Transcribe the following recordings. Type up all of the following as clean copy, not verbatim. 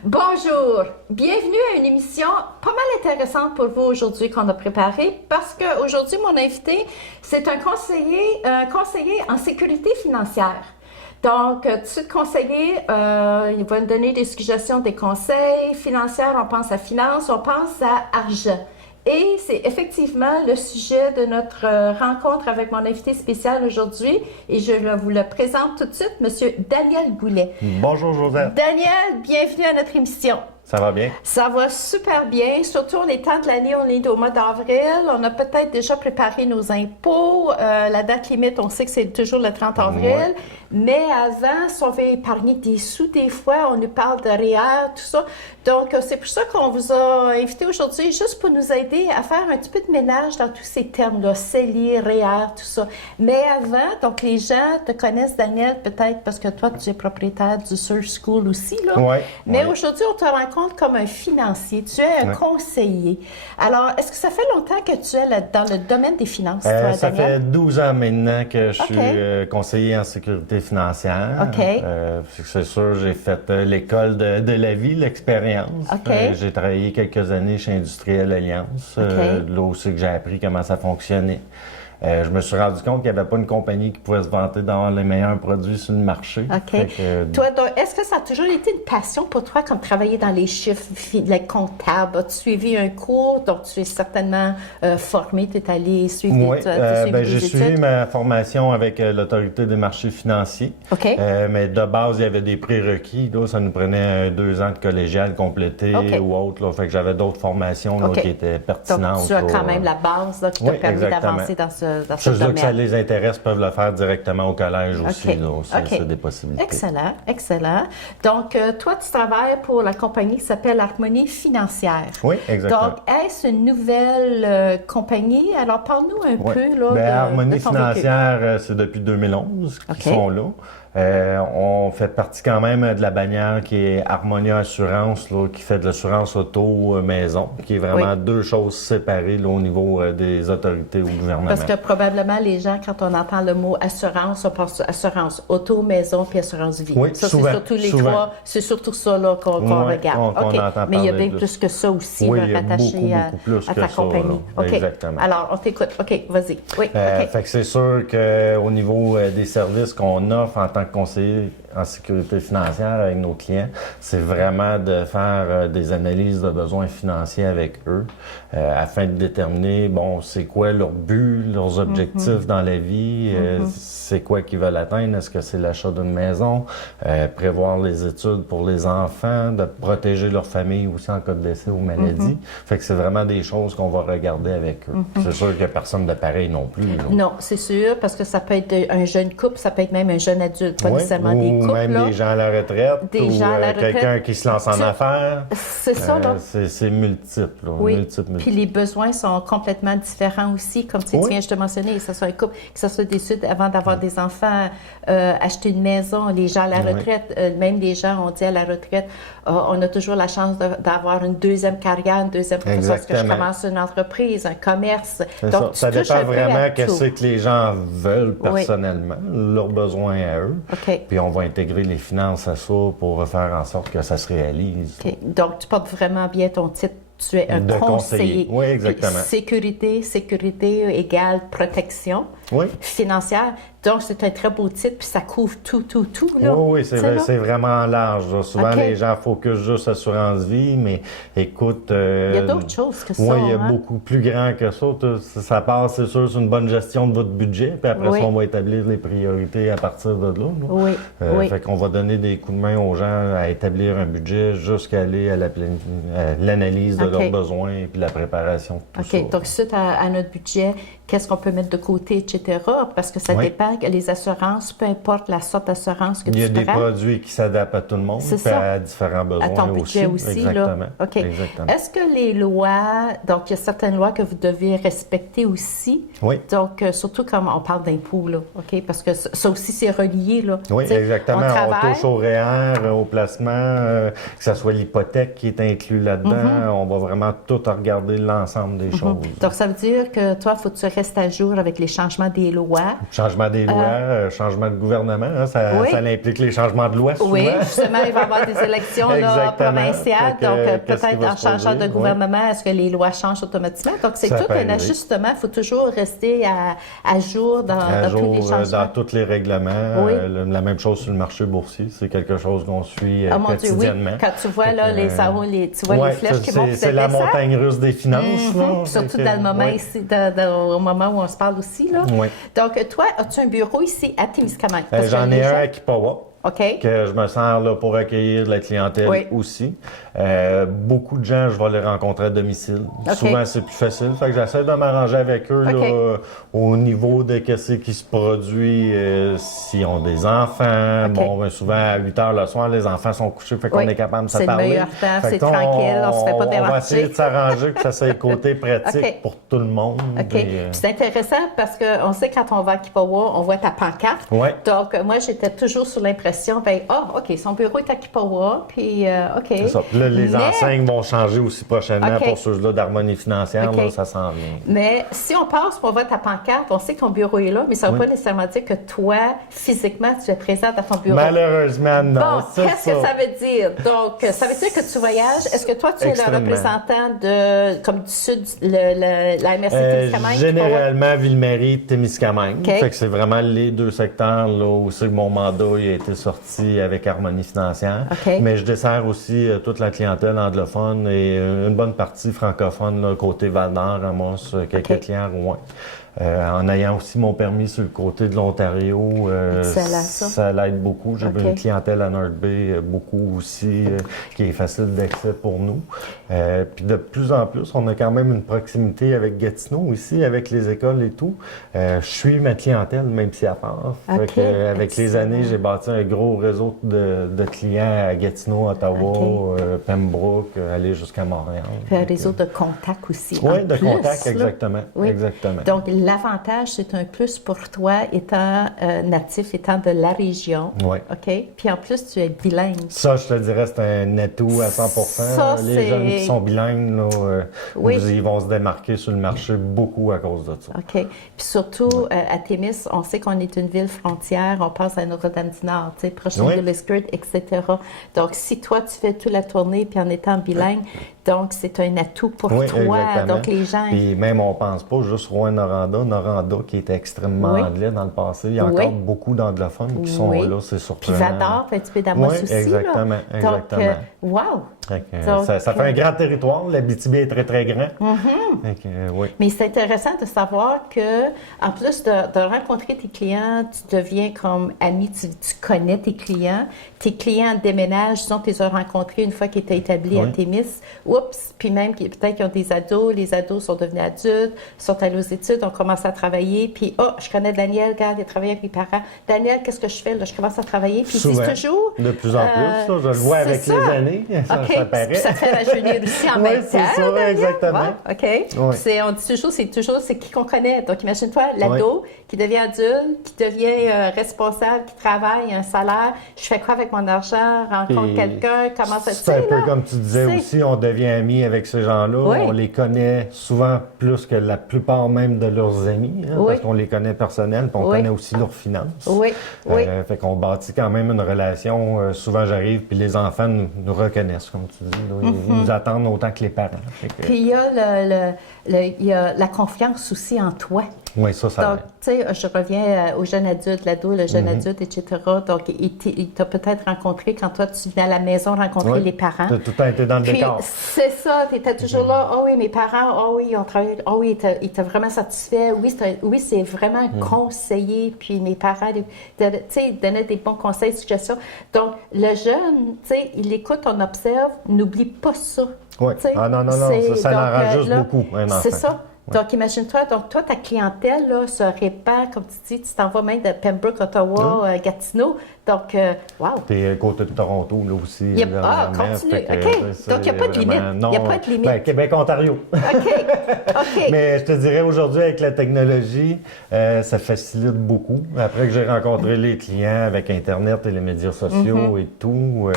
Bonjour, bienvenue à une émission pas mal intéressante pour vous aujourd'hui qu'on a préparée parce qu'aujourd'hui, mon invité, c'est un conseiller en sécurité financière. Donc, tout de suite conseiller, il va nous donner des suggestions, des conseils financiers, on pense à finance, on pense à argent. Et c'est effectivement le sujet de notre rencontre avec mon invité spécial aujourd'hui. Et je vous le présente tout de suite, Monsieur Daniel Goulet. Bonjour, Joseph. Daniel, bienvenue à notre émission. Ça va bien? Ça va super bien. Surtout, on est temps de l'année, on est au mois d'avril. On a peut-être déjà préparé nos impôts. La date limite, on sait que c'est toujours le 30 avril. Ouais. Mais avant, si on veut épargner des sous, des fois, on nous parle de REER, tout ça. Donc, c'est pour ça qu'on vous a invité aujourd'hui, juste pour nous aider à faire un petit peu de ménage dans tous ces termes-là, CELI, REER, tout ça. Mais avant, donc les gens te connaissent, Daniel, peut-être parce que toi, tu es propriétaire du Search School aussi, là. Oui. Mais aujourd'hui, on te rencontre comme un financier. Tu es un conseiller. Alors, est-ce que ça fait longtemps que tu es dans le domaine des finances, toi, Daniel? Ça fait 12 ans maintenant que je suis conseiller en sécurité financière. OK. C'est sûr, j'ai fait l'école de la vie, l'expérience. OK. J'ai travaillé quelques années chez Industriel Alliance. Là aussi que j'ai appris comment ça fonctionnait. Je me suis rendu compte qu'il n'y avait pas une compagnie qui pouvait se vanter d'avoir les meilleurs produits sur le marché. OK. Toi, est-ce que ça a toujours été une passion pour toi, comme travailler dans les chiffres, les comptables? As-tu suivi un cours? Donc, tu es certainement formé, tu es allé suivre oui, des études? J'ai suivi ma formation avec l'Autorité des marchés financiers. OK. Mais de base, il y avait des prérequis. Là, ça nous prenait 2 ans de collégial complété ou autre. Là, fait que j'avais d'autres formations là, qui étaient pertinentes. Donc, tu as quand même la base là, qui t'a permis d'avancer dans ce domaine. Que ça les intéresse peuvent le faire directement au collège aussi. C'est des possibilités. Excellent, excellent. Donc, toi, tu travailles pour la compagnie qui s'appelle Harmonie Financière. Oui, exactement. Donc, est-ce une nouvelle compagnie? Alors, parle-nous un peu là, Harmonie de ton Financière, c'est depuis 2011 qu'ils sont là. On fait partie quand même de la bannière qui est Harmonia Assurance, là, qui fait de l'assurance auto-maison, qui est vraiment deux choses séparées là, au niveau des autorités ou gouvernement. Parce que probablement, les gens, quand on entend le mot assurance, on pense assurance auto-maison puis assurance vie. Oui, ça, souvent, c'est surtout les trois, c'est surtout ça là, qu'on regarde. qu'on entend mais il y a parler bien plus que ça aussi rattaché à ta ça, compagnie. Exactement. Alors, on t'écoute. OK, vas-y. Oui, Fait que c'est sûr qu'au niveau des services qu'on offre en tant que conseiller en sécurité financière avec nos clients, c'est vraiment de faire des analyses de besoins financiers avec eux afin de déterminer, c'est quoi leur but, leurs objectifs dans la vie, c'est quoi qu'ils veulent atteindre, est-ce que c'est l'achat d'une maison, prévoir les études pour les enfants, de protéger leur famille aussi en cas de décès ou maladie. Fait que c'est vraiment des choses qu'on va regarder avec eux. C'est sûr qu'il n'y a personne de pareil non plus. Là. Non, c'est sûr, parce que ça peut être un jeune couple, ça peut être même un jeune adulte, pas nécessairement des couples. Ou même là. Des gens à la retraite, quelqu'un qui se lance en affaires. C'est ça, là. C'est multiple. Là, multiple. Puis les besoins sont complètement différents aussi, comme tu viens de te mentionner, que ce soit un couple, que ce soit des études avant d'avoir des enfants, acheter une maison, les gens à la retraite, même les gens, on dit à la retraite, on a toujours la chance d'avoir une deuxième carrière, une deuxième profession, parce que je commence une entreprise, un commerce. Donc, ça dépend vraiment qu'est-ce que les gens veulent personnellement, leurs besoins à eux. Puis on va intégrer les finances à ça pour faire en sorte que ça se réalise. Donc, tu portes vraiment bien ton titre. Tu es un conseiller. Oui, exactement. Sécurité égale protection financière. Donc, c'est un très beau titre, puis ça couvre tout, là. Oui, c'est vraiment large. Là. Souvent, les gens focusent juste assurance vie, mais écoute... il y a d'autres choses que ça. Oui, il y a beaucoup plus grand que ça. Ça passe, c'est sûr, sur une bonne gestion de votre budget, puis après ça, on va établir les priorités à partir de là. Fait qu'on va donner des coups de main aux gens à établir un budget jusqu'à aller à l'analyse de leurs besoins et puis la préparation de tout ça. Donc, suite à notre budget, qu'est-ce qu'on peut mettre de côté, etc. Parce que ça dépend, les assurances, peu importe la sorte d'assurance que tu prends. Il y a des produits qui s'adaptent à tout le monde, puis à différents besoins aussi. À ton budget aussi, exactement. là. OK. Exactement. Est-ce que les lois, donc il y a certaines lois que vous devez respecter aussi? Oui. Donc, surtout comme on parle d'impôts, là, OK? Parce que ça aussi, c'est relié, là. Oui, exactement. On touche au REER, au placement, que ce soit l'hypothèque qui est inclus là-dedans. On va vraiment tout regarder l'ensemble des choses. Donc, ça veut dire que toi, il faut que tu restes à jour avec les changements des lois. Changement des lois, changement de gouvernement, hein, ça implique les changements de loi souvent. Oui, justement, il va y avoir des élections là, provinciales. Donc, peut-être en changeant de gouvernement, est-ce que les lois changent automatiquement? Donc, c'est tout un ajustement. Il faut toujours rester à jour dans tous les changements. Dans tous les règlements. La même chose sur le marché boursier. C'est quelque chose qu'on suit quotidiennement. Oui. Quand tu vois là, tu vois les flèches qui vont se c'est la montagne russe des finances. Là, surtout dans le moment ici, au moment où on se parle aussi. Là. Oui. Donc, toi, as-tu un bureau ici à Témiscamingue? J'en ai un à Kipawa. OK. Que je me sers là, pour accueillir de la clientèle aussi. Beaucoup de gens, je vais les rencontrer à domicile. Souvent, c'est plus facile. Fait que j'essaie de m'arranger avec eux là, au niveau de ce qui se produit. S'ils ont des enfants, bon, souvent à 8 heures le soir, les enfants sont couchés, fait qu'on est capable de se parler. C'est le meilleur temps, c'est tranquille, on se fait pas déranger. On va essayer de s'arranger que ça soit le côté pratique pour tout le monde. C'est intéressant parce qu'on sait quand on va à Kipawa, on voit ta pancarte. Donc, moi, j'étais toujours sur l'impression OK, son bureau est à Kipawa, puis OK. C'est ça. Puis là, les enseignes vont changer aussi prochainement pour ceux-là d'harmonie financière, là, ça s'en vient. Mais si on passe pour voir ta pancarte, on sait que ton bureau est là, mais ça ne veut pas nécessairement dire que toi, physiquement, tu es présente à ton bureau. Malheureusement, non. Bon, qu'est-ce que ça veut dire? Donc, ça veut dire que tu voyages. Est-ce que toi, tu es le représentant comme du sud, la MRC Témiscamingue? Généralement, Ville-Marie, Témiscamingue. Fait que c'est vraiment les deux secteurs là, où c'est que mon mandat a été sorti avec Harmonie financière. Mais je desserre aussi toute la clientèle anglophone et une bonne partie francophone, là, côté Val-d'Or, Amos, quelques clients Rouen. En ayant aussi mon permis sur le côté de l'Ontario, ça l'aide beaucoup. J'ai une clientèle à North Bay, beaucoup aussi, qui est facile d'accès pour nous. Puis de plus en plus, on a quand même une proximité avec Gatineau ici, avec les écoles et tout. Je suis ma clientèle, même si à part. Avec les années, j'ai bâti un gros réseau de clients à Gatineau, Ottawa, Pembroke, aller jusqu'à Montréal. Puis un réseau de contacts aussi. Oui, de contacts, exactement. Exactement. Donc, l'avantage, c'est un plus pour toi, étant natif, étant de la région. OK? Puis en plus, tu es bilingue. Ça, je te dirais, c'est un atout à 100%. Les jeunes qui sont bilingues, là, ils vont se démarquer sur le marché beaucoup à cause de ça. OK. Puis surtout, à Témis, on sait qu'on est une ville frontière, on passe à Notre-Dame-du-Nord, tu sais, prochaine de l'Escurt, etc. Donc, si toi, tu fais toute la tournée, puis en étant bilingue, donc, c'est un atout pour toi. Exactement. Donc, les gens... Puis même, on pense pas juste Rouen-Noranda, qui était extrêmement anglais dans le passé. Il y a encore beaucoup d'anglophones qui sont là, c'est surprenant. Puis ils adorent un petit peu d'Amos aussi. Exactement, là. exactement. Donc, wow! Donc, ça fait un grand territoire. L'Abitibi est très, très grand. Mais c'est intéressant de savoir que, en plus de rencontrer tes clients, tu deviens comme ami, tu connais tes clients. Tes clients déménagent, disons, tu les as rencontrés une fois qu'ils étaient établis à Témis. Oups! Puis même, peut-être qu'ils ont des ados. Les ados sont devenus adultes, sont allés aux études, ont commencé à travailler. Puis, je connais Daniel, regarde, il travaille avec mes parents. Daniel, qu'est-ce que je fais? Là, je commence à travailler. Puis, c'est toujours... De plus en plus, je le vois avec les années. Ça paraît. Puis ça te fait rajeunir aussi en même temps. C'est ça, exactement. OK. On dit toujours, c'est qui qu'on connaît. Donc, imagine-toi, l'ado qui devient adulte, qui devient responsable, qui travaille, un salaire. Je fais quoi avec mon argent? Rencontre quelqu'un? Comment ça se fait? C'est un peu comme tu disais aussi, on devient amis avec ces gens-là. On les connaît souvent plus que la plupart même de leurs amis, parce qu'on les connaît personnels, puis on connaît aussi leurs finances. Fait qu'on bâtit quand même une relation. Souvent, j'arrive, puis les enfants nous reconnaissent, comme tu dis. Ils nous attendent autant que les parents. Puis il y a la confiance aussi en toi. Oui, ça Donc, tu sais, je reviens au jeune adulte, l'ado, le jeune adulte, etc. Donc, il t'a peut-être rencontré quand toi, tu venais à la maison rencontrer les parents. Tu as tout le temps été dans le décor. C'est ça, tu étais toujours là. Oh oui, mes parents, oh oui, ils ont travaillé. Oh oui, ils étaient vraiment satisfaits. Oui, c'est vraiment un conseiller. Puis mes parents, tu sais, donnaient des bons conseils, suggestions. Donc, le jeune, tu sais, il écoute, on observe, n'oublie pas ça. Oui. Non, ça en rajoute beaucoup, un enfant. C'est ça. Donc, imagine-toi, toi, ta clientèle là, se répand, comme tu dis, tu t'en vas même de Pembroke, Ottawa, Gatineau. Donc, wow. Puis côté de Toronto, là aussi. Continue. OK. Donc, il n'y a pas de limite. Il n'y a pas de limite. Ben, Québec, Ontario. OK. Mais je te dirais, aujourd'hui, avec la technologie, ça facilite beaucoup. Après que j'ai rencontré les clients avec Internet et les médias sociaux et tout,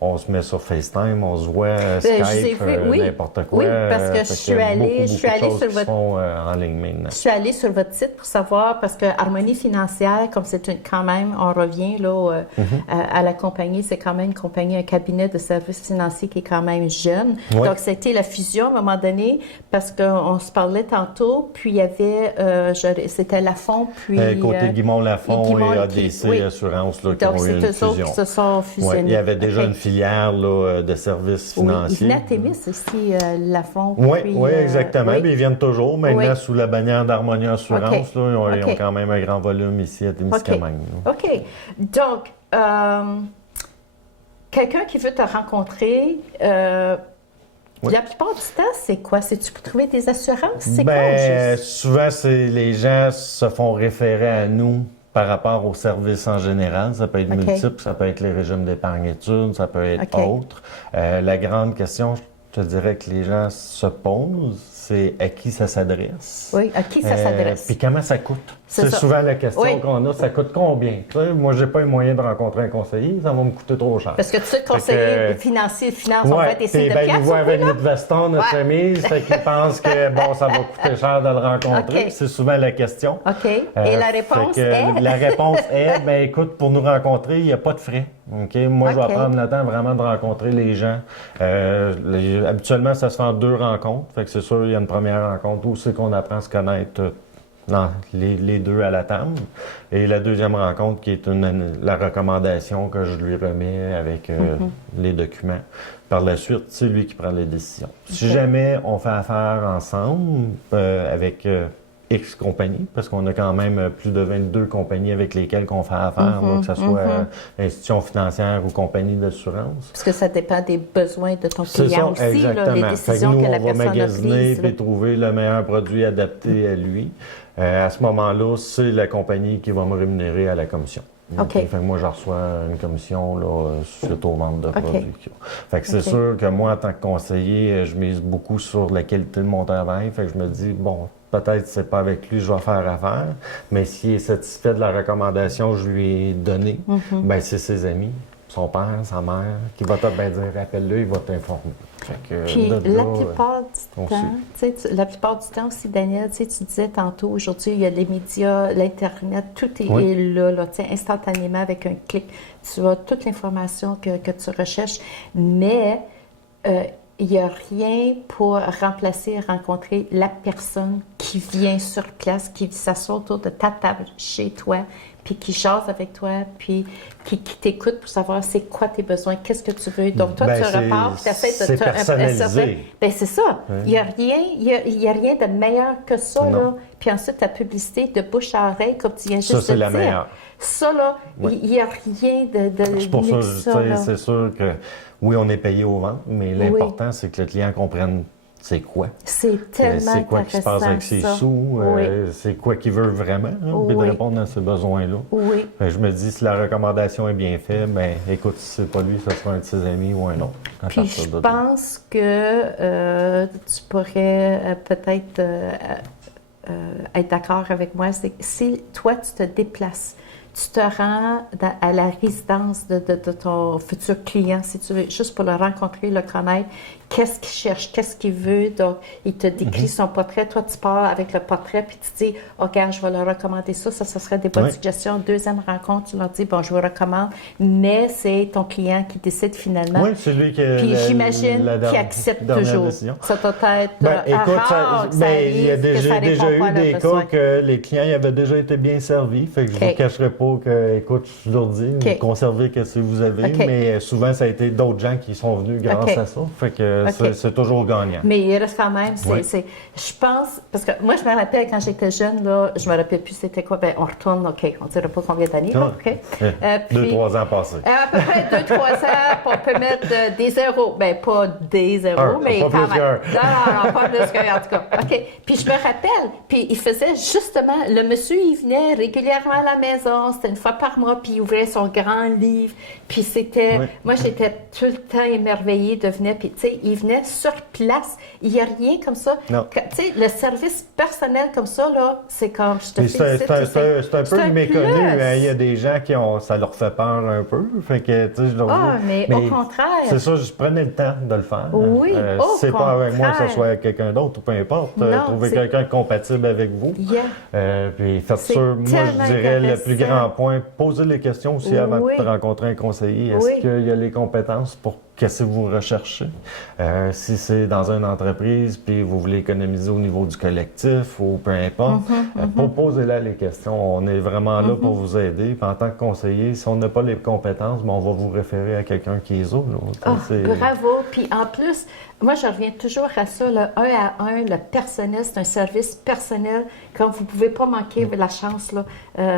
on se met sur FaceTime, on se voit Skype, n'importe quoi. Oui, parce que je suis allée sur votre... en ligne maintenant. Je suis allée sur votre site pour savoir, parce que Harmonie Financière, comme c'est quand même, on revient là à la compagnie, c'est quand même une compagnie, un cabinet de services financiers qui est quand même jeune. Oui. Donc, c'était la fusion à un moment donné, parce qu'on se parlait tantôt, puis il y avait, c'était Lafond, puis... côté Guimond-Lafond et ADC Donc, Assurance qui ont eu une c'est eux autres qui se sont fusionnés. Oui, il y avait déjà une filière là, de services financiers. Oui, il venait à Témis aussi, Lafond. Oui, exactement. Puis ils viennent toujours, maintenant, sous la bannière d'Harmonie Assurance. Là, ils ont quand même un grand volume ici à Témiscamingue. OK. Donc, quelqu'un qui veut te rencontrer, la plupart du temps, c'est quoi? C'est-tu pour trouver des assurances? C'est quoi, juste? Souvent, les gens se font référer à nous par rapport aux services en général. Ça peut être multiple, ça peut être les régimes d'épargne-études, ça peut être autre. La grande question, je te dirais que les gens se posent, c'est à qui ça s'adresse. Oui, à qui ça s'adresse. Puis comment ça coûte. C'est souvent la question qu'on a. Ça coûte combien? Tu sais, moi, j'ai pas les moyens de rencontrer un conseiller, ça va me coûter trop cher. Parce que tu sais, le conseiller financier, finance, on fait des signes de pièces. Il voit avec notre veston, notre chemise, fait qu'il pense que, ça va coûter cher de le rencontrer. C'est souvent la question. OK. Et la réponse est? La réponse est, écoute, pour nous rencontrer, il n'y a pas de frais. OK? Moi, je vais prendre le temps vraiment de rencontrer les gens. Habituellement, ça se fait en 2 rencontres. Fait que c'est sûr, il y a une première rencontre où c'est qu'on apprend à se connaître les 2 à la table. Et la deuxième rencontre qui est la recommandation que je lui remets avec les documents. Par la suite, c'est lui qui prend les décisions. Si jamais on fait affaire ensemble avec X compagnies, parce qu'on a quand même plus de 22 compagnies avec lesquelles on fait affaire, que ce soit institutions financières ou compagnies d'assurance. Parce que ça dépend des besoins de ton client aussi, exactement. Les décisions que la personne a prises. On va magasiner et trouver le meilleur produit adapté à lui. À ce moment-là, c'est la compagnie qui va me rémunérer à la commission. OK. Fait que moi, je reçois une commission suite aux ventes de produits. Fait que c'est sûr que moi, en tant que conseiller, je mise beaucoup sur la qualité de mon travail. Fait que je me dis, peut-être c'est pas avec lui que je vais faire affaire, mais s'il est satisfait de la recommandation que je lui ai donnée, c'est ses amis, son père, sa mère, qui va te bien dire, appelle-le, il va t'informer. Puis la plupart du temps, la plupart du temps aussi, Daniel, tu disais tantôt, aujourd'hui, il y a les médias, l'Internet, tout est là, instantanément, avec un clic. Tu as toute l'information que tu recherches, mais il n'y a rien pour remplacer et rencontrer la personne qui vient sur place, qui s'assoit autour de ta table chez toi, puis qui jase avec toi, puis qui t'écoute pour savoir c'est quoi tes besoins, qu'est-ce que tu veux. Donc, toi, tu repars, puis tu essaies de te personnalisé. C'est ça. Il n'y a rien de meilleur que ça, là. Puis ensuite, ta publicité de bouche à oreille, comme tu viens juste de dire. Ça, c'est la meilleure. Ça, là, il n'y a rien de c'est pour ça, c'est sûr que, oui, on est payé au ventre, mais l'important, c'est que le client comprenne c'est quoi. C'est tellement c'est quoi qui se passe avec ses sous, c'est quoi qu'il veut vraiment, puis de répondre à ces besoins-là. Oui. Je me dis, si la recommandation est bien faite, écoute, si c'est pas lui, ce sera un de ses amis ou un autre. Puis je pense que tu pourrais peut-être être d'accord avec moi, c'est que si toi, tu te déplaces, tu te rends à la résidence de ton futur client, si tu veux, juste pour le rencontrer, le connaître, qu'est-ce qu'il cherche, qu'est-ce qu'il veut. Donc, il te décrit son portrait. Toi, tu pars avec le portrait, puis tu dis, OK, je vais leur recommander ça. Ça serait des bonnes suggestions. Deuxième rencontre, tu leur dis, bon, je vous recommande, mais c'est ton client qui décide finalement. Oui, c'est lui qui Puis j'imagine qu'il accepte toujours. Décision. Ça doit être écoute, il y a déjà eu des cas que les clients avaient déjà été bien servis. Fait que je ne vous cacherai pas que, écoute, je leur dis, conservez ce que vous avez, mais souvent, ça a été d'autres gens qui sont venus grâce à ça. Fait que c'est toujours gagnant. Mais il reste quand même, je pense, parce que moi, je me rappelle quand j'étais jeune, là, je me rappelle plus c'était quoi, on retourne, OK, on ne dira pas combien d'années, OK? 2-3 ans passés. À peu près 2-3 ans, on peut mettre des zéros. Pas des zéros, mais quand même. Non, pas plus qu'un, en tout cas. OK. Puis je me rappelle, puis il faisait justement, le monsieur, il venait régulièrement à la maison, mois, c'était une fois par mois, puis il ouvrait son grand livre, puis c'était... Oui. Moi, j'étais tout le temps émerveillée de venir, puis tu sais, il venait sur place, il n'y a rien comme ça. Non. Tu sais, le service personnel comme ça, là, c'est comme, je te Mais félicite. c'est un peu méconnu. plus. Hein. Il y a des gens qui ont, ça leur fait peur un peu. Fait que, tu sais, je leur dis. Mais au contraire. C'est ça, je prenais le temps de le faire. Oui, au si c'est pas avec moi, que contraire. ce soit avec quelqu'un d'autre ou peu importe. Non, Trouvez c'est- quelqu'un compatible avec vous. Yeah. Puis faites C'est sûr, moi je tellement dirais le plus intéressant. grand point, posez les questions aussi avant Oui. de rencontrer un conseiller. Est-ce Oui. qu'il y a les compétences pour qu'est-ce que vous recherchez? Si c'est dans une entreprise, puis vous voulez économiser au niveau du collectif ou peu importe, posez-là les questions. On est vraiment là pour vous aider. Puis en tant que conseiller, si on n'a pas les compétences, ben, on va vous référer à quelqu'un qui les a. Là. Bravo. Puis en plus, moi, je reviens toujours à ça, le 1 à 1, le personnel, c'est un service personnel. Comme vous ne pouvez pas manquer la chance là,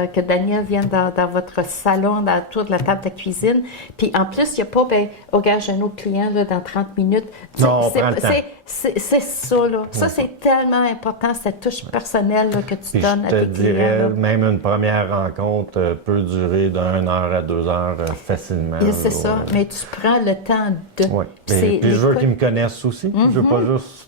que Daniel vienne dans votre salon, autour de la table de cuisine. Puis en plus, il n'y a pas, regarde, j'ai un autre client là, dans 30 minutes. Non, on prend le temps. C'est ça, là. Ça, c'est tellement important, cette touche personnelle là, que tu Puis donnes à je te tes dirais, clients. Là. même une première rencontre peut durer d'1 heure à 2 heures facilement. Et c'est ça, mais tu prends le temps de... Oui. C'est Puis je veux l'écoute. qu'ils me connaissent aussi. Je veux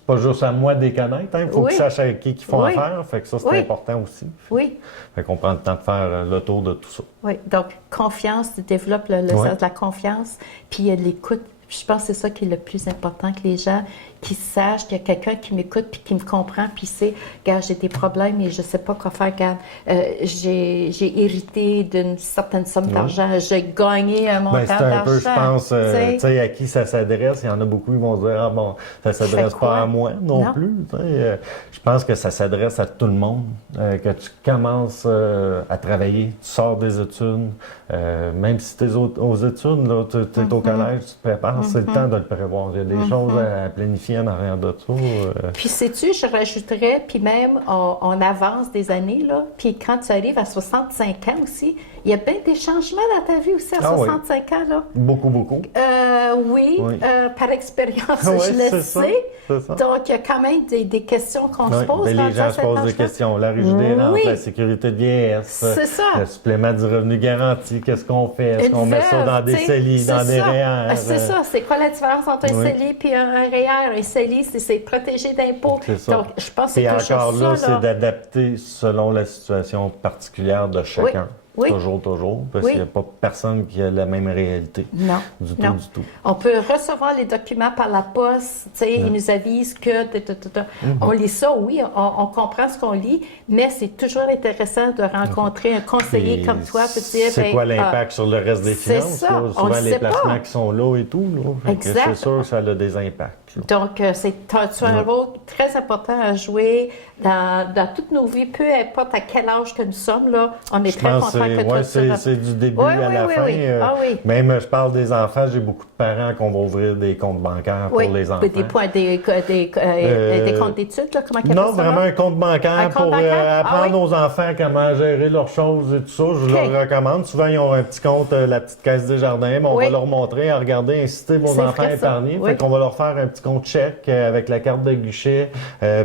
pas juste à moi de les connaître. Il faut Oui. qu'ils sachent avec qui ils font Oui. affaire. Fait que ça, c'est Oui. important aussi. Oui. Fait qu'on prend le temps de faire le tour de tout ça. Oui, donc confiance, tu développes le Ouais. sens de la confiance, puis il y a de l'écoute. Je pense que c'est ça qui est le plus important, que les gens qui sachent qu'il y a quelqu'un qui m'écoute puis qui me comprend, puis sait, regarde, j'ai des problèmes et je ne sais pas quoi faire, regarde, j'ai hérité d'une certaine somme d'argent, j'ai gagné un montant Ben, c'est d'argent. un peu, je pense, tu tu sais, à qui ça s'adresse. Il y en a beaucoup qui vont se dire, ah bon, ça s'adresse fais quoi? pas à moi non Non. plus. Tu sais. Je pense que ça s'adresse à tout le monde. Que tu commences à travailler, tu sors des études, même si tu es aux études, tu es au collège, tu te prépares, c'est le temps de le prévoir. Il y a des choses à planifier en arrière de ça. Puis sais-tu, je rajouterais, puis même on avance des années, là, puis quand tu arrives à 65 ans aussi, il y a bien des changements dans ta vie aussi à Ah oui. 65 ans, là. Beaucoup, beaucoup. Oui, Oui. par expérience, Oui, je le c'est ça, sais. c'est ça. Donc, il y a quand même des questions qu'on se Oui, pose. ben, dans les gens se cet posent des âge-là. questions. La rigidité, Oui. la sécurité de vieillesse, C'est ça. le supplément du revenu garanti, qu'est-ce qu'on fait? Est-ce Une qu'on met ça veuve, dans des tu sais, CELI, c'est dans des ça. REER? C'est ça. C'est quoi la différence entre un Oui. CELI et un REER? Un CELI, c'est protégé d'impôts. C'est ça. Donc, je pense que Et c'est encore toujours là, ça. c'est d'adapter selon la situation particulière de chacun. Oui. Toujours, parce Oui. qu'il n'y a pas personne qui a la même réalité. Non. Du non. tout. On peut recevoir les documents par la poste, tu sais, ils nous avisent que... On lit ça, oui, on comprend ce qu'on lit, mais c'est toujours intéressant de rencontrer un conseiller Et comme toi, puis de dire, c'est quoi l'impact sur le reste des c'est finances? ça, là? on Souvent, le les sait pas. placements qui sont là et tout. Là. Fait que Exact. c'est sûr que ça a des impacts. là. Donc, tu as un rôle très important à jouer dans toutes nos vies, peu importe à quel âge que nous sommes, là, on est Je très pense content que que toi, tu c'est du début Oui, à oui, la oui, fin. oui. Ah oui. Même, je parle des enfants, j'ai beaucoup de parents qu'on va ouvrir des comptes bancaires Oui, pour les enfants. des points, des comptes d'études, là, comment ils Non, appellent ça, vraiment là? un compte bancaire Un compte pour bancaire? apprendre Ah oui? aux enfants comment gérer leurs choses et tout ça. Je OK. leur recommande. Souvent, ils ont un petit compte, la petite caisse des jardins, mais on Oui. va leur montrer, à regarder, inciter vos C'est enfants vrai, à ça. épargner. Oui. Fait qu'on va leur faire un petit compte chèque avec la carte de guichet,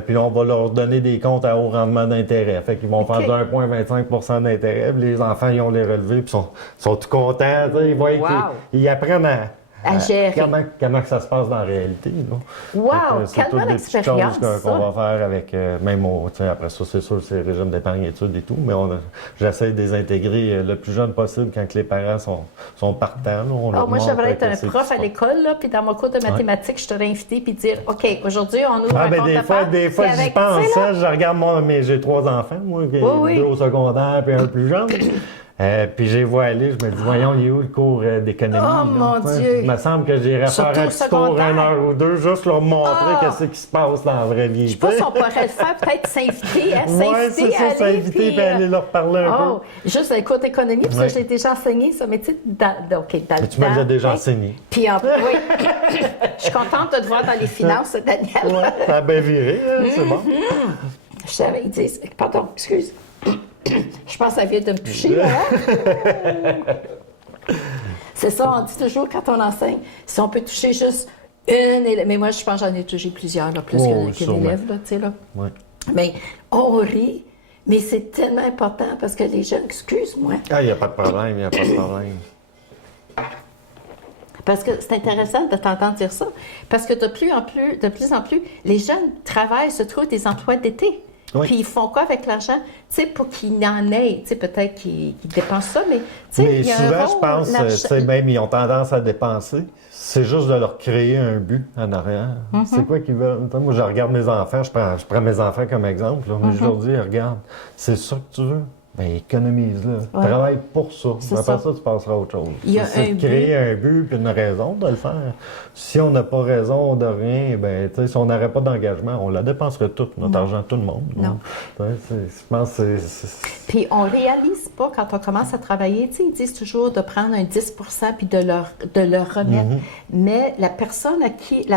puis on va leur donner des comptes à haut rendement d'intérêt. Fait qu'ils vont OK. faire 1,25 d'intérêt. Puis les enfants, ils ont les relevés, puis sont tout contents. Tu sais, ils voient Wow. qu'ils apprennent À gérer. comment que ça se passe dans la réalité. Là. Wow, Fait que c'est quelle toutes bonne des petites expérience, choses qu'on ça. va faire avec, même après ça, c'est sûr, c'est le régime d'épargne études et tout, mais j'essaie de les intégrer le plus jeune possible quand que les parents sont partants. Là, on leur Moi, montre j'aimerais être que un c'est prof à du l'école, là, puis dans mon cours de mathématiques, je t'aurais invité puis dire, OK, aujourd'hui, on ouvre un ben, compte des à fois, part, des fois puis j'y avec- pense, tu sais, là, hein, je regarde mais j'ai 3 enfants, moi, oui. 2 au secondaire puis un plus jeune. Puis j'ai vois aller, je me dis, voyons, il est où le cours d'économie? Oh, là? mon Tu sais, Dieu! Il me semble que j'irais faire Surtout un au petit cours, secondaire. 1 heure ou 2, juste leur montrer Ah! qu'est-ce qui se passe dans la vraie vie. Je sais pas si on pourrait le faire, peut-être s'inviter, hein, Oui, c'est ça, à aller, s'inviter et aller leur parler un Oh, juste un cours d'économie, parce que Ouais. je l'ai déjà enseigné, ça, mais tu sais, dans peu. le Tu me l'as temps, déjà hein. enseigné. Puis oui, je suis contente de te voir dans les finances, Daniel. Ouais, ça a bien viré, hein, c'est bon. Je savais, ils disent, pardon, excuse. Je pense que ça vient de me toucher, là. C'est ça, on dit toujours quand on enseigne, si on peut toucher juste une élève. Mais moi, je pense que j'en ai touché plusieurs, là, plus Oh, qu'une sûrement. élève, là, tu sais, là. Ouais. Mais on rit, Mais c'est tellement important parce que les jeunes, excuse-moi, Ah, il n'y a pas de problème, il n'y a pas de problème. parce que c'est intéressant de t'entendre dire ça, parce que de plus en plus, les jeunes travaillent, se trouvent des emplois d'été. Oui. Puis ils font quoi avec l'argent? Tu sais, pour qu'ils en aient, tu sais, peut-être qu'ils dépensent ça, mais tu sais, Mais il y a un souvent, rôle, je pense, l'argent- tu sais, même ils ont tendance à dépenser. C'est juste de leur créer un but en arrière. C'est quoi qu'ils veulent? Moi, je regarde mes enfants, je prends mes enfants comme exemple. Là, mais je leur dis, regarde, c'est ça que tu veux. Bien, économise-le. Ouais. Travaille pour ça. C'est Après ça. ça, tu passeras à autre chose. Il y a C'est un de créer un but et une raison de le faire. Si on n'a pas raison de rien, ben, tu sais, si on n'aurait pas d'engagement, on la dépenserait toute, notre argent, tout le monde. Non. Tu sais, je pense que c'est... Puis on réalise pas quand on commence à travailler, tu sais, ils disent toujours de prendre un 10 puis de leur remettre. Mais la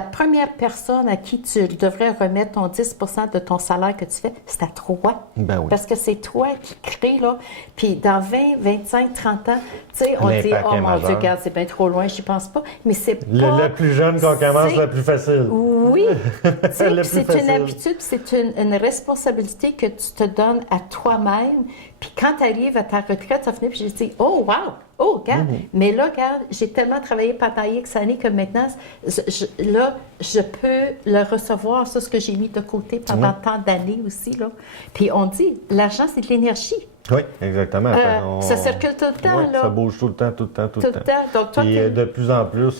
première personne à qui tu devrais remettre ton 10 de ton salaire que tu fais, c'est à toi. Ben oui. Parce que c'est toi qui crée, là. Puis dans 20, 25, 30 ans, tu sais, on dit, L'impact oh est mon majeur. Dieu, regarde, c'est bien trop loin, j'y pense pas. Mais c'est pas... Le plus jeune qu'on commence, c'est- le plus facile. Oui, tu sais, Le puis plus c'est facile. une habitude, c'est une responsabilité que tu te donnes à toi-même. Puis quand tu arrives à ta retraite, ça finit, puis je dis, oh wow, oh regarde, mais là, regarde, j'ai tellement travaillé pendant X années que maintenant, je peux le recevoir, ça, ce que j'ai mis de côté pendant tant d'années aussi, là. Puis on dit, l'argent, c'est de l'énergie. Oui, exactement. Ça circule tout le temps, Oui, là. ça bouge tout le temps. Tout le temps. Donc, toi, Puis t'es- de plus en plus,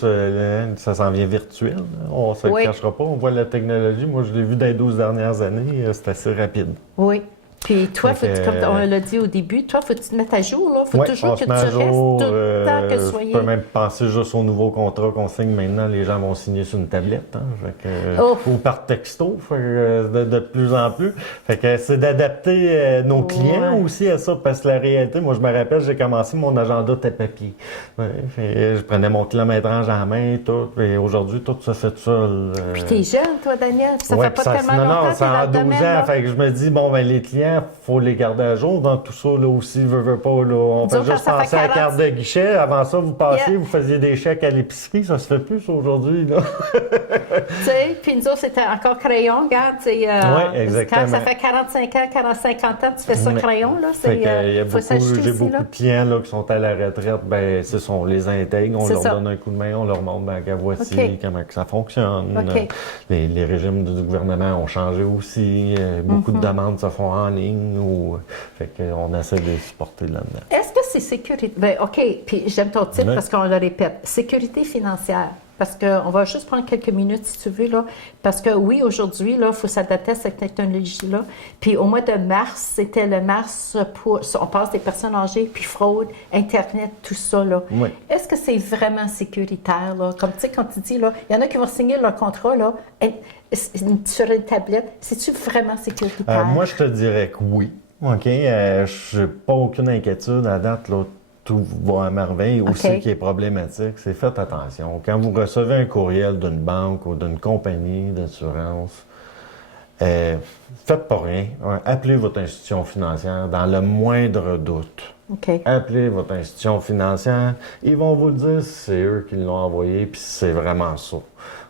ça s'en vient virtuel. On ne se le Oui. cachera pas. On voit la technologie. Moi, je l'ai vu dans les 12 dernières années. C'est assez rapide. Oui. Puis toi, Fait que, comme on l'a dit au début, toi, faut que tu te mettes à jour, là. Faut Ouais, toujours on que se tu met à restes jour, tout le temps que je soyez... peux même penser juste au nouveau contrat qu'on signe maintenant. Les gens vont signer sur une tablette. Fait que, Oh. ou par texto. Fait que, de plus en plus. Fait que c'est d'adapter nos clients Ouais. aussi à ça. Parce que la réalité, moi, je me rappelle, j'ai commencé, mon agenda était papier. Ouais, je prenais mon kilométrage en main, tout. Et aujourd'hui, tout se fait tout seul. Puis t'es jeune, toi, Daniel. Ça Ouais, fait pas puis tellement non, longtemps non, que ça t'es dans a le 12 domaine, ans. là. Fait que je me dis, bon, ben les clients, faut les garder à jour dans tout ça, là aussi, veut pas, là. On Disons, fait juste quand ça fait penser à la 40 carte de guichet. Avant ça, vous passiez, Yeah. vous faisiez des chèques à l'épicerie. Ça se fait plus, ça, aujourd'hui, là. Tu sais, puis nous autres, c'était encore crayon, regarde. Ouais, exactement. Quand ça fait 45 ans, 50 ans, tu fais ça Ouais. crayon, là. Fait que, il y a faut s'acheter j'ai aussi, beaucoup là. de clients là, qui sont à la retraite. Ben, c'est ça, on les intègre, on C'est leur ça. donne un coup de main, on leur montre ben, regarde, voici OK. comment que ça fonctionne. OK. Les régimes du gouvernement ont changé aussi. Beaucoup de demandes se font en ligne. Fait qu'on essaie de les supporter là-dedans. Est-ce que c'est sécurité? Ben, OK, puis j'aime ton titre Ouais. parce qu'on le répète. Sécurité financière. Parce qu'on va juste prendre quelques minutes, si tu veux, là. Parce que oui, aujourd'hui, là, il faut s'adapter à cette technologie-là. Puis au mois de mars, c'était le mars pour... On passe des personnes âgées, puis fraude, Internet, tout ça, là. Oui. Est-ce que c'est vraiment sécuritaire, là? Comme tu sais, quand tu dis, là, il y en a qui vont signer leur contrat, là, sur une tablette. C'est-tu vraiment sécuritaire? Moi, je te dirais que oui. OK. Je n'ai pas aucune inquiétude à date. Là, tout va à merveille. Aussi, OK. qui est problématique, c'est faites attention. Quand vous recevez un courriel d'une banque ou d'une compagnie d'assurance, faites pas rien. Appelez votre institution financière dans le moindre doute. OK. Appelez votre institution financière. Ils vont vous le dire si c'est eux qui l'ont envoyé, puis c'est vraiment ça.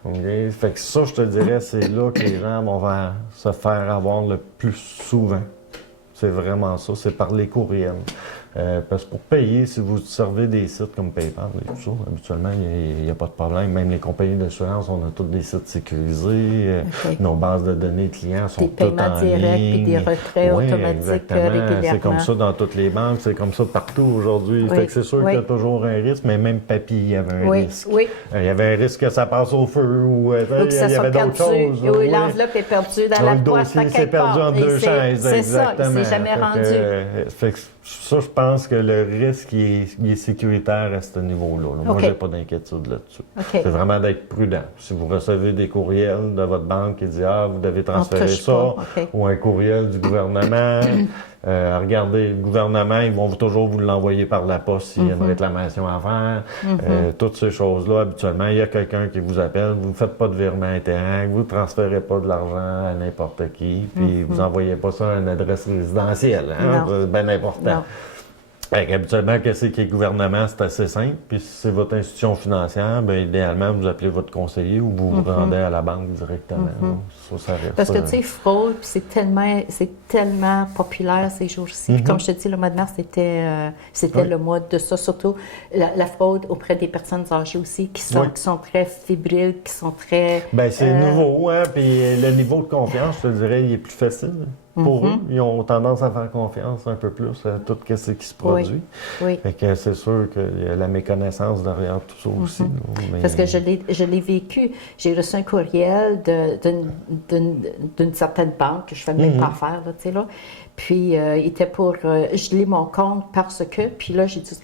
OK? Fait que ça, je te dirais, c'est là que les gens vont se faire avoir le plus souvent. C'est vraiment ça, c'est par les courriels. Parce que pour payer, si vous servez des sites comme PayPal et tout ça, habituellement, il n'y a pas de problème. Même les compagnies d'assurance, on a tous des sites sécurisés. OK. Nos bases de données clients sont Des toutes paiements en directs, puis ligne. des retraits Oui, automatiques exactement. régulièrement. C'est comme ça dans toutes les banques, c'est comme ça partout aujourd'hui. Oui, Fait que c'est sûr oui. qu'il y a toujours un risque, mais même papy, il y avait un Oui, risque. oui. Il y avait un risque que ça passe au feu ou Ou que ça il y soit avait d'autres perdu. choses. là, Oui, oui. l'enveloppe est perdue dans Le la poche dossier à s'est quelque perdu part. entre Et deux chaises, c'est ça, exactement. il s'est jamais Fait que, rendu. fait que ça, je pense que le risque il est sécuritaire à ce niveau-là. Là. Moi, OK. j'ai pas d'inquiétude là-dessus. OK. C'est vraiment d'être prudent. Si vous recevez des courriels de votre banque qui dit « Ah, vous devez transférer touche ça pas. OK. ou un courriel du gouvernement, regardez, le gouvernement, ils vont toujours vous l'envoyer par la poste s'il y a une réclamation à faire. Toutes ces choses-là, habituellement, il y a quelqu'un qui vous appelle, vous ne faites pas de virement Interac, vous ne transférez pas de l'argent à n'importe qui, puis vous n'envoyez pas ça à une adresse résidentielle. Hein? Non. C'est bien important. Non. Habituellement, qu'est-ce qui est gouvernement, c'est assez simple. Puis si c'est votre institution financière, bien, idéalement, vous appelez votre conseiller ou vous vous rendez à la banque directement. Ça reste, Parce que, tu sais, fraude, c'est tellement populaire ces jours-ci. Puis comme je te dis, le mois de mars, c'était le mois de ça. Surtout la fraude auprès des personnes âgées aussi, qui sont très fébriles, qui sont très... Bien, c'est nouveau, hein? Puis le niveau de confiance, je te dirais, il est plus facile. Pour eux, ils ont tendance à faire confiance un peu plus à tout ce qui se produit. Oui. Fait que c'est sûr qu'il y a la méconnaissance derrière tout ça aussi. Mais... Parce que je l'ai vécu. J'ai reçu un courriel d'une certaine banque que je ne fais même pas affaire, là, tu sais, là. Puis, il était pour geler mon compte parce que... Puis là, j'ai dit...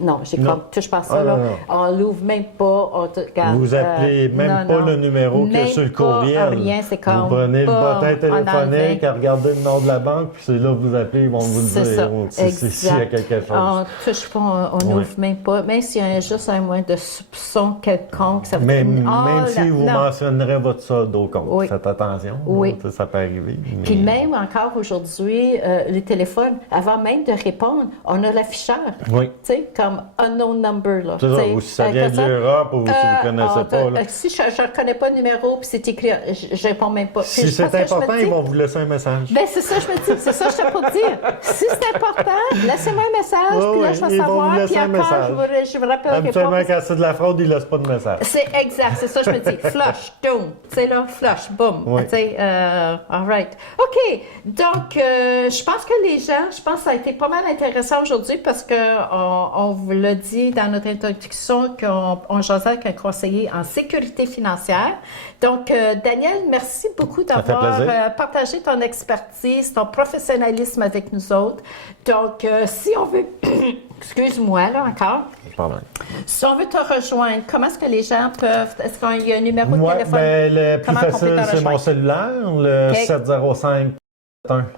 Non, j'ai comme, touche pas ça, là. Non. On l'ouvre même pas. Vous appelez même pas le numéro qu'il y a sur le courriel. Rien, c'est comme... Vous prenez le bottin téléphonique, regardez le nom de la banque, puis c'est là que vous appelez, ils vont vous dire s'il y a quelque chose. On touche pas, on n'ouvre même pas. Même s'il y a juste un moyen de soupçon quelconque, ça même si vous mentionnerez votre solde au compte, faites attention. Oui. Ça peut arriver. Mais... Puis même encore aujourd'hui, les téléphones, avant même de répondre, on a l'afficheur. Oui. Tu sais, comme unknown number, là. C'est ça, ou si ça vient de l'Europe, ou si vous ne connaissez pas. Là. Si je ne reconnais pas le numéro, puis c'est écrit, je réponds même pas. Si c'est important, ils vont vous laisser un message. Bien, c'est ça, je me dis. C'est ça, je t'ai pas dire. Si c'est important, laissez-moi un message, puis là, je vais savoir. Puis encore, je vous rappellerai pas. Habituellement, quand c'est de la fraude, ils ne laissent pas de message. C'est exact, c'est ça, je me dis. Flush, boom. Tu sais, là, flush, boom. Oui. Tu sais, all right. OK. Donc, je pense que ça a été pas mal intéressant aujourd'hui parce qu'on vous l'a dit dans notre introduction qu'on jasait avec un conseiller en sécurité financière. Donc, Daniel, merci beaucoup d'avoir partagé ton expertise, ton professionnalisme avec nous autres. Donc, si on veut... Excuse-moi, là, encore. Pardon. Si on veut te rejoindre, comment est-ce que les gens peuvent... Est-ce qu'il y a un numéro de téléphone? Ben, le plus facile, c'est mon cellulaire, le 705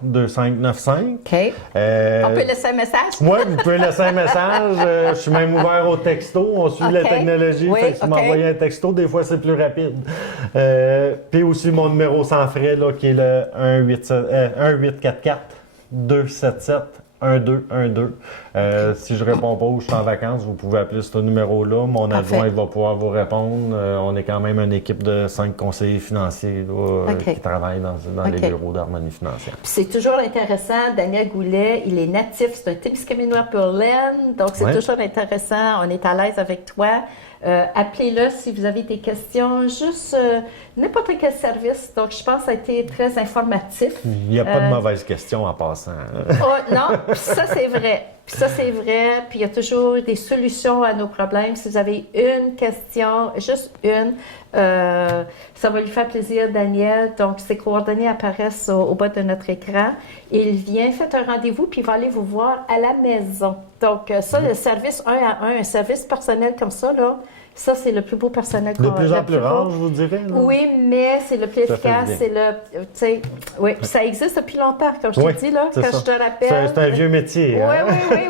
2595. OK. On peut laisser un message? Oui, vous pouvez laisser un message. Je suis même ouvert au texto. On suit la technologie. Oui, fait que si vous m'envoyez un texto, des fois, c'est plus rapide. Puis aussi mon numéro sans frais, là, qui est le 1844-277-1212. Si je réponds pas ou je suis en vacances, vous pouvez appeler ce numéro-là. Mon adjoint va pouvoir vous répondre. On est quand même une équipe de 5 conseillers financiers là, qui travaillent dans les bureaux d'Harmonie Financière. Puis c'est toujours intéressant. Daniel Goulet, il est natif, c'est un Témiscamingois pour laine, donc c'est toujours intéressant. On est à l'aise avec toi. Appelez-le si vous avez des questions, juste n'importe quel service. Donc, je pense que ça a été très informatif. Il n'y a pas de mauvaises questions en passant. Non, ça c'est vrai. Puis ça, c'est vrai. Puis il y a toujours des solutions à nos problèmes. Si vous avez une question, juste une, ça va lui faire plaisir, Daniel. Donc, ses coordonnées apparaissent au bas de notre écran. Il vient, faites un rendez-vous, puis il va aller vous voir à la maison. Donc, ça, le service 1 à 1, un service personnel comme ça, là, ça, c'est le plus beau personnel qu'on a. De plus en plus rare, je vous dirais. Là. Oui, mais c'est le plus efficace. C'est le, tu sais, oui, puis ça existe depuis longtemps, comme je te dis, là, quand je te rappelle. C'est un vieux métier. Oui, hein?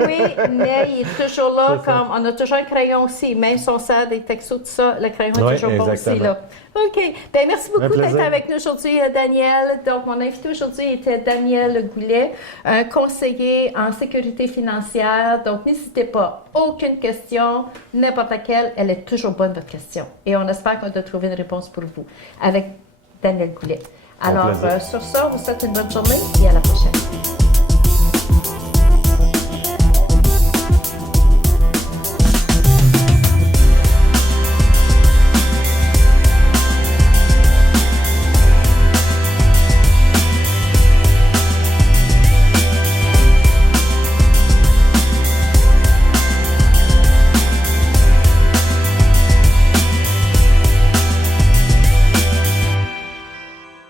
oui, mais il est toujours là, comme on a toujours un crayon aussi, même si on sert des textos, tout ça, le crayon est toujours bon aussi, là. OK. Bien, merci beaucoup d'être avec nous aujourd'hui, Daniel. Donc, mon invité aujourd'hui était Daniel Goulet, un conseiller en sécurité financière. Donc, n'hésitez pas. Aucune question, n'importe laquelle, elle est toujours bonne, votre question. Et on espère qu'on a trouvé une réponse pour vous avec Daniel Goulet. Alors, sur ça, on vous souhaite une bonne journée et à la prochaine.